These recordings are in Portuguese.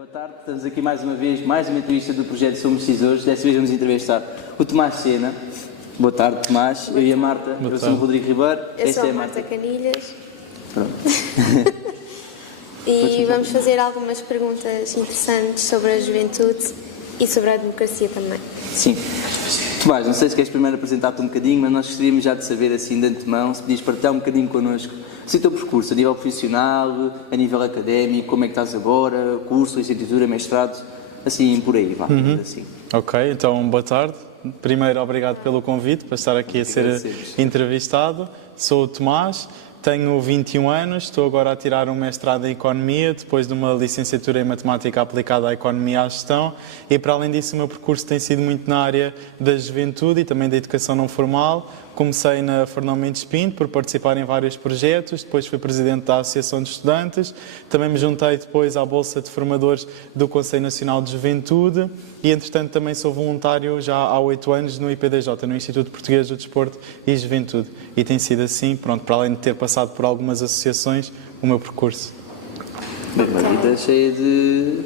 Boa tarde, estamos aqui mais uma vez, mais uma entrevista do projeto Somos Decisores. Desta vez vamos entrevistar o Tomás Sena. Boa tarde, Tomás. Eu e a Marta. Eu sou o Rodrigo Ribeiro. Eu sou a Marta Canilhas. Pronto. E vamos fazer algumas perguntas interessantes sobre a juventude e sobre a democracia também. Sim. Tomás, não sei se queres primeiro apresentar-te um bocadinho, mas nós gostaríamos já de saber, assim, de antemão, se podias partilhar um bocadinho connosco o teu percurso, a nível profissional, a nível académico, como é que estás agora, curso, licenciatura, mestrado, assim, por aí, vá. Assim. Ok, então, boa tarde. Primeiro, obrigado pelo convite, para estar aqui a ser entrevistado. Sou o Tomás. Tenho 21 anos, estou agora a tirar um mestrado em Economia, depois de uma licenciatura em Matemática aplicada à Economia e à Gestão, e para além disso o meu percurso tem sido muito na área da juventude e também da educação não formal. Comecei na Fernão Mendes Pinto por participar em vários projetos, depois fui presidente da Associação de Estudantes, também me juntei depois à Bolsa de Formadores do Conselho Nacional de Juventude e, entretanto, também sou voluntário já há 8 anos no IPDJ, no Instituto Português do Desporto e Juventude. E tem sido assim, pronto, para além de ter passado por algumas associações, o meu percurso. Bem, uma vida cheia de...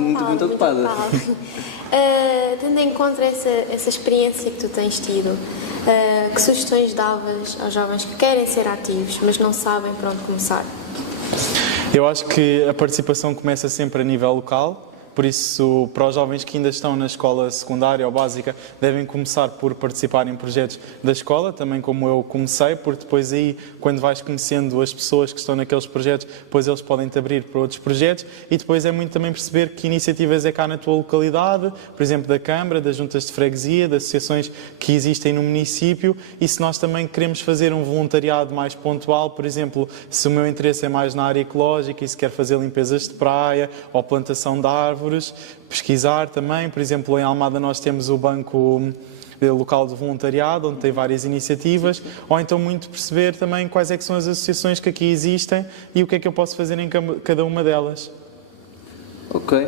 muito ocupada. Tendo em conta essa experiência que tu tens tido, que sugestões davas aos jovens que querem ser ativos, mas não sabem para onde começar? Eu acho que a participação começa sempre a nível local. Por isso, para os jovens que ainda estão na escola secundária ou básica, devem começar por participar em projetos da escola, também como eu comecei, porque depois aí, quando vais conhecendo as pessoas que estão naqueles projetos, depois eles podem-te abrir para outros projetos e depois é muito também perceber que iniciativas é cá na tua localidade, por exemplo, da Câmara, das juntas de freguesia, das associações que existem no município e se nós também queremos fazer um voluntariado mais pontual, por exemplo, se o meu interesse é mais na área ecológica e se quer fazer limpezas de praia ou plantação de árvores, pesquisar também, por exemplo, em Almada nós temos o banco local de voluntariado, onde tem várias iniciativas, ou então muito perceber também quais é que são as associações que aqui existem e o que é que eu posso fazer em cada uma delas. Ok.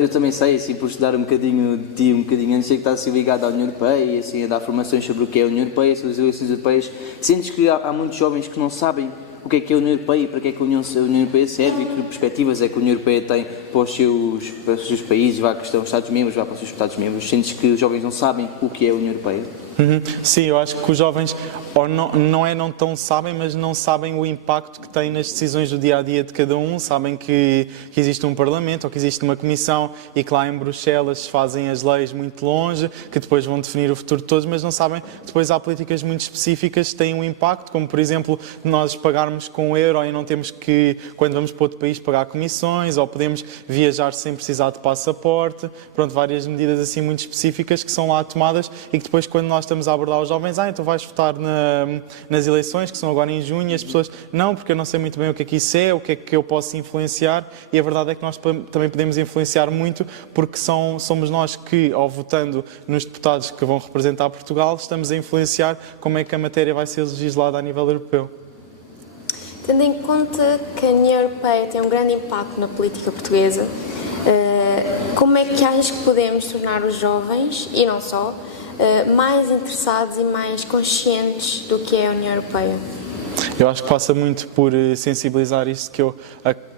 Eu também sei, assim, por estudar um bocadinho antes, sei que está assim ligado à União Europeia e assim, a dar formações sobre o que é a União Europeia, sobre as eleições europeias. Sentes que há muitos jovens que não sabem o que é a União Europeia e para que é que a União Europeia serve e que perspectivas é que a União Europeia tem para os seus países, vá que estão Estados-membros, vá para os seus Estados-membros? Sentes que os jovens não sabem o que é a União Europeia? Sim, eu acho que os jovens ou não tão sabem, mas não sabem o impacto que tem nas decisões do dia-a-dia de cada um, sabem que existe um Parlamento ou que existe uma Comissão e que lá em Bruxelas se fazem as leis muito longe, que depois vão definir o futuro de todos, mas não sabem que depois há políticas muito específicas que têm um impacto, como por exemplo nós pagarmos com o euro e não temos que, quando vamos para outro país, pagar comissões, ou podemos viajar sem precisar de passaporte, pronto, várias medidas assim muito específicas que são lá tomadas e que depois quando nós estamos a abordar os jovens, então vais votar nas eleições, que são agora em junho, e as pessoas, não, porque eu não sei muito bem o que isso é, o que é que eu posso influenciar, e a verdade é que nós também podemos influenciar muito, porque somos nós que, ao votando nos deputados que vão representar Portugal, estamos a influenciar como é que a matéria vai ser legislada a nível europeu. Tendo em conta que a União Europeia tem um grande impacto na política portuguesa, como é que achas que podemos tornar os jovens, e não só, mais interessados e mais conscientes do que é a União Europeia? Eu acho que passa muito por sensibilizar isso que eu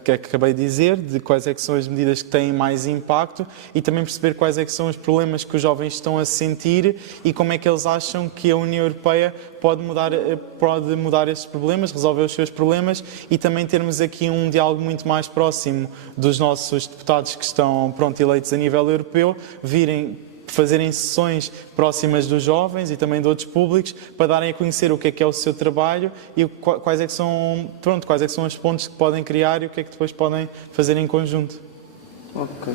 acabei de dizer, de quais é que são as medidas que têm mais impacto e também perceber quais é que são os problemas que os jovens estão a sentir e como é que eles acham que a União Europeia pode mudar esses problemas, resolver os seus problemas e também termos aqui um diálogo muito mais próximo dos nossos deputados que estão eleitos a nível europeu, fazerem sessões próximas dos jovens e também de outros públicos para darem a conhecer o que é o seu trabalho e quais é que são os pontos que podem criar e o que é que depois podem fazer em conjunto. Ok.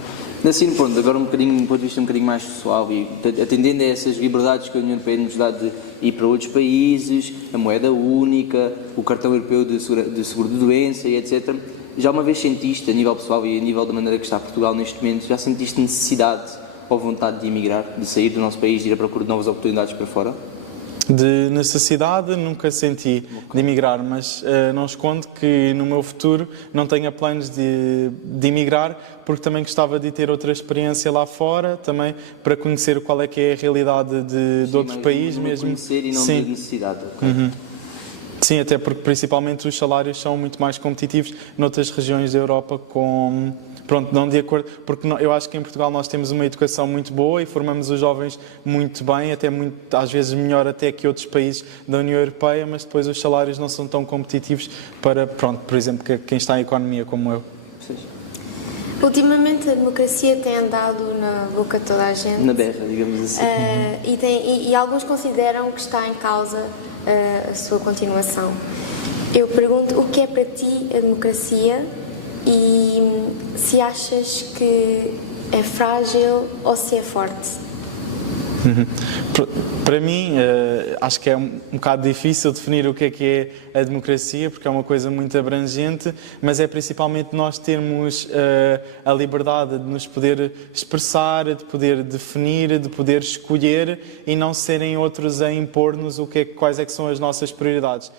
Assim, pronto, agora um ponto de vista um bocadinho mais pessoal e atendendo a essas liberdades que a União Europeia nos dá de ir para outros países, a moeda única, o cartão europeu de seguro de doença e etc. Já uma vez sentiste, a nível pessoal e a nível da maneira que está Portugal neste momento, já sentiste necessidade ou vontade de emigrar, de sair do nosso país, de ir à procura de novas oportunidades para fora? De necessidade nunca senti de emigrar, mas não escondo que no meu futuro não tenha planos de emigrar, porque também gostava de ter outra experiência lá fora, também para conhecer qual é que é a realidade de outro país mesmo. Conhecer e não de necessidade. Okay. Sim, até porque principalmente os salários são muito mais competitivos noutras regiões da Europa com pronto, não de acordo, porque eu acho que em Portugal nós temos uma educação muito boa e formamos os jovens muito bem, até muito, às vezes melhor até que outros países da União Europeia, mas depois os salários não são tão competitivos para, pronto, por exemplo, quem está em economia como eu. Ultimamente a democracia tem andado na boca de toda a gente. Na berra, digamos assim. E alguns consideram que está em causa a sua continuação. Eu pergunto, o que é para ti a democracia e se achas que é frágil ou se é forte? Para mim, acho que é um bocado difícil definir o que é a democracia, porque é uma coisa muito abrangente, mas é principalmente nós termos a liberdade de nos poder expressar, de poder definir, de poder escolher e não serem outros a impor-nos quais é que são as nossas prioridades.